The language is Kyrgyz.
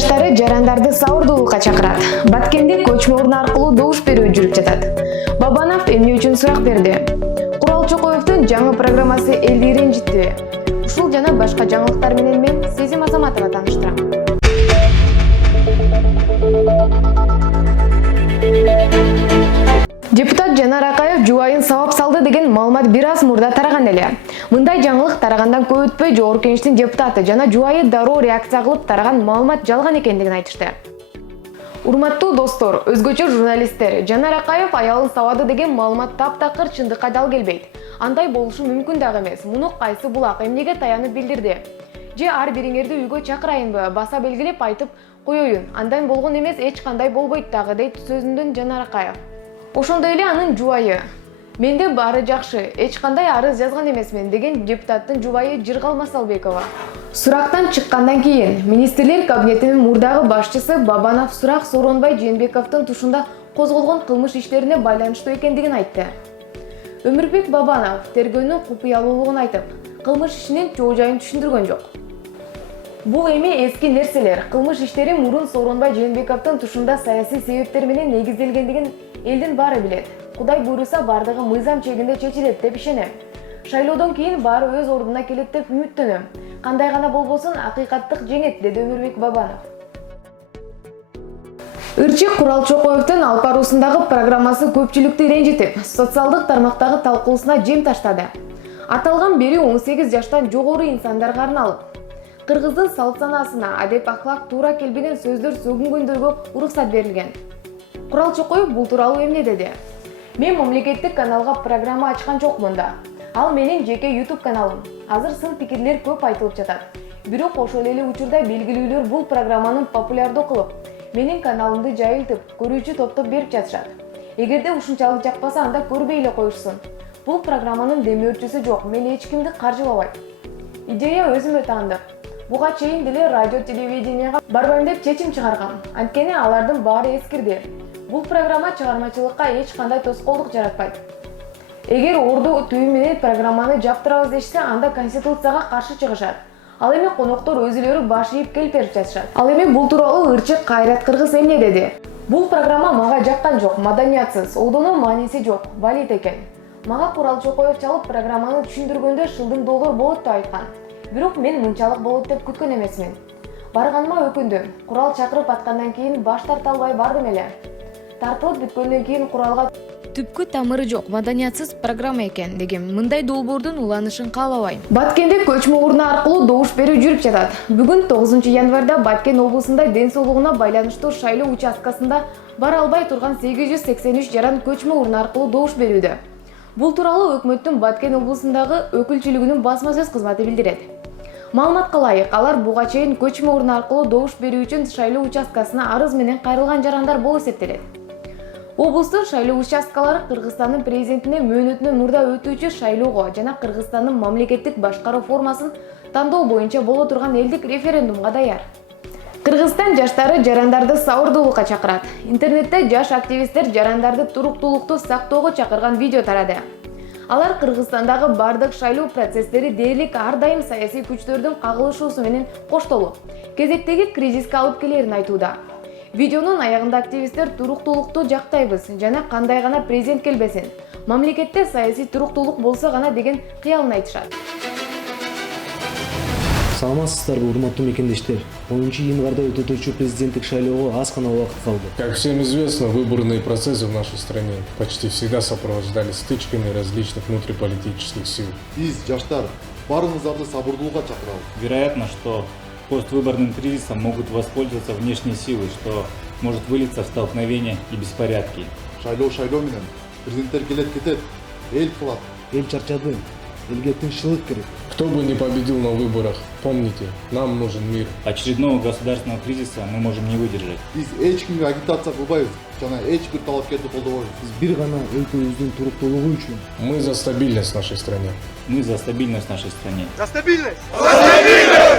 жаштары жарандарды сабырдуулукка чакырат. Баткенде көчмө урун аркылуу добуш берүү жүрүп жатат. Бабанов эмне үчүн сурак берди? Курал Чокоевдун жаңы программасы элди ренжитти. Ушул жана башка жаңылыктар менен мен Сезим Азаматова тааныштырам. Депутат Жанар Акаев жубайын сабап салды деген маалымат бир аз мурда тараган эле. Мындай жаңылык тарагандан көп өтпөй Жогорку Кеңештин депутаты жана жубайы дароо реакция кылып тараган маалымат жалган экендигин айтышты. Урматтуу достор, өзгөчө журналисттер, Жанар Акаев аялын сабады деген маалымат таптакыр чындыкка дал келбейт. Андай болушу мүмкүн дагы эмес. Муну кайсы булак эмнеге таянып билдирди? Же ар бириңерди үйгө чакырайынбы, баса белгилеп айтып коеюн. Андан болгон эмес, эч кандай болбойт дагы дейт сөзүндөн Жанар Акаев. Ошондой эле анын жубайы. Менде баары жакшы, эч кандай арыз жазган эмесмин деген депутаттын жубайы Жыргал Масалбекова. Сурактан чыккандан кийин министрлер кабинетинин мурдагы башчысы Бабанов сурак Сооронбай Жээнбековдун тушунда козголгон кылмыш иштерине байланыштуу экендигин айтты. Өмүрбек Бабанов тергөөнүн купуялуулугун айтып, кылмыш ишинин чоо жайын түшүндүргөн жок. Бул эми эски нерселер. Кылмыш иштери мурун Сооронбай Жээнбековдун тушунда саясий себептер менен негизделгендигин элдин баары билет. Кудай буйруса бардыгы мыйзам чегинде чечилет деп ишенем. Шайлоодон кийин баары өз ордуна келет деп үмүттөнөм. Кандай гана болбосун акыйкаттык жеңет, деди Өмүрбек Бабанов. Ырчык Курал Чокоевдун Алпарусундагы программасы көпчүлүктү ренжитип, социалдык тармактагы талкуусуна жем таштады. Аталган берүү 18 жаштан жогору инсандарга арналып, кыргыздын салт санаасына, адеп ахлак туура келбеген сөздөр сөгүнгөндөргө уруксат берилген. Курал Чокоев бул тууралуу эмне деди? Мен мамлекеттик каналга программа ачкан жокмун да. Ал менин жеке YouTube каналым. Азыр сын пикирлер көп айтылып жатат. Бирок ошол эле учурда белгилүүлөр бул программаны популярдуу кылып, менин каналымды жайылтып, көрүүчү топтоп берип жатышат. Эгерде ушунчалык жакпаса, анда көрбөй эле коюшсун. Бул программанын демөөрчүсү жок, мен эч кимди каржылабайм. Идея өзүмө таандык. Буга чейин деле радио телевиденияга барбайм деп чечим чыгаргам. Анткени алардын баары эскирди. Бул программа чыгармачылыкка эч кандай тоскоолдук жаратпайт. Эгер орду түйүн менен программаны жаптырабыз дешсе, анда конституцияга каршы чыгышат. Ал эми коноктор өзүлөрү баш ийип келип берип жатышат. Ал эми бул тууралуу Ырчык Кайрат Кыргыз эмне деди? Бул программа мага жаккан жок, маданиятсыз, олдонун мааниси жок, балет экен. Мага Курал Чокоев чалып программаны түшүндүргөндө шылдың доллар болот деп айткан. Бирок мен мынчалык болот деп күткөн эмесмин. Барганыма өкүндүм. Курал чакырып аткандан кийин баш тарта албай бардым эле. Тартылып бүткөндөн кийин Куралга түпкү тамыры жок, маданиятсыз программа экен деген. Мындай долбоордун уланышын каалабайм. Баткенде көчмө урну аркылуу добуш берүү жүрүп жатат. Бүгүн 9 январда Баткен облусунда ден соолугуна байланыштуу шайлоо участкасында бара албай турган 883 жаран көчмө урну аркылуу добуш берүүдө. Бул тууралуу өкмөттүн Баткен облусундагы өкүлчүлүгүнүн басма сөз кызматы билдирет. Маалыматка ылайык, алар буга чейин көчмө урну аркылуу добуш берүү үчүн шайлоо участкасына арыз менен кайрылган жарандар болуп эсептелет. Облустун шайлоо участкалары Кыргызстандын президентине мөөнөтүнөн мурда өтүүчү шайлоого жана Кыргызстандын мамлекеттик башкаруу формасын тандоо боюнча боло турган элдик референдумга даяр. Кыргызстан жаштары жарандарды сабырдуулукка чакырат. Интернетте жаш активисттер жарандарды туруктуулукту сактоого чакырган видео тарады. Алар Кыргызстандагы бардык шайлоо процесстери дээрлик ар дайым саясий күчтөрдүн кагылышуусу менен коштолуп, кезектеги кризиске алып келерин айтууда. Видеонун аягында активисттер туруктуулукту жактайбыз жана кандай гана президент келбесин, мамлекетте саясий туруктуулук болсо гана деген кыялын айтышат. Саламатсыздарбы, урматтуу мекендештер. 10 январда өтөтүүчү президенттик шайлоого аз гана убакыт калды. Как всем известно, выборные процессы в нашей стране почти всегда сопровождались стычками различных внутриполитических сил. Биз, жаштар, баарыңыздарды сабырдуулукка чакырабыз. Вероятно, что поствыборным кризисом могут воспользоваться внешние силы, что может вылиться в столкновения и беспорядки. Шайлоо менен президенттер келет кетет, эл кылат. Эл чарчады, элге тынччылык керек. Кто бы ни победил на выборах, помните, нам нужен мир. Очередного государственного кризиса мы можем не выдержать. Биз эч кимге агитация кылбайбыз жана эч бир талапкерди колдобойбуз. Биз бир гана өлкөбүздүн туруктуулугу үчүн. Мы за стабильность в нашей стране. Мы за стабильность в нашей стране. За стабильность! За стабильность!